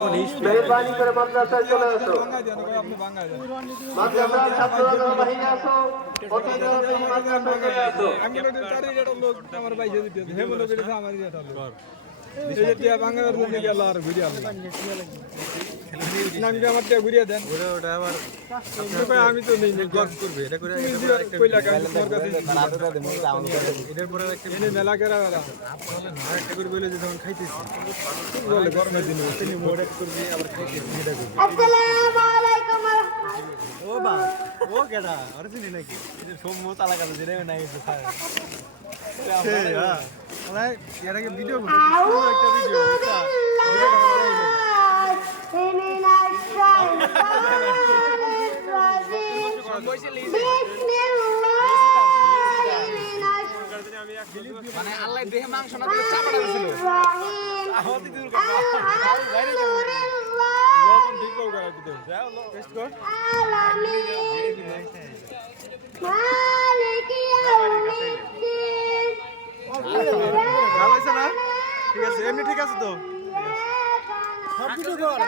মেহরবানি করে মাদ্রাসায় চলে আসো। মাদ্রাসার ছাত্ররা বাহিরে আসো, অতি তাড়াতাড়ি মাদ্রাসায় চলে আসো। আমি তো নেই গর্ব করবে এটা করে মেলা কেরা একটা করে বলে যে যখন খাইতেছি বলে গরমের দিন মোড় করবি আবার খাইতেছি এটা করবি আসসালামু আলাইকুম ও বা ও কেডা আর চিনি নাকি সৌম্য তালা কাছে দিলে নাই তো খায় হ্যাঁ এর আগে ভিডিও করতে একটা ভিডিও মানে আল্লাহ দেহে মাংস না দিলে চাপড়া দিছিল আমাদের দূর কর বাইরে যাও যখন ঠিক কর দিতে যাও টেস্ট কর ভালো আছে না ঠিক আছে এমনি ঠিক আছে তো সব কিছু কর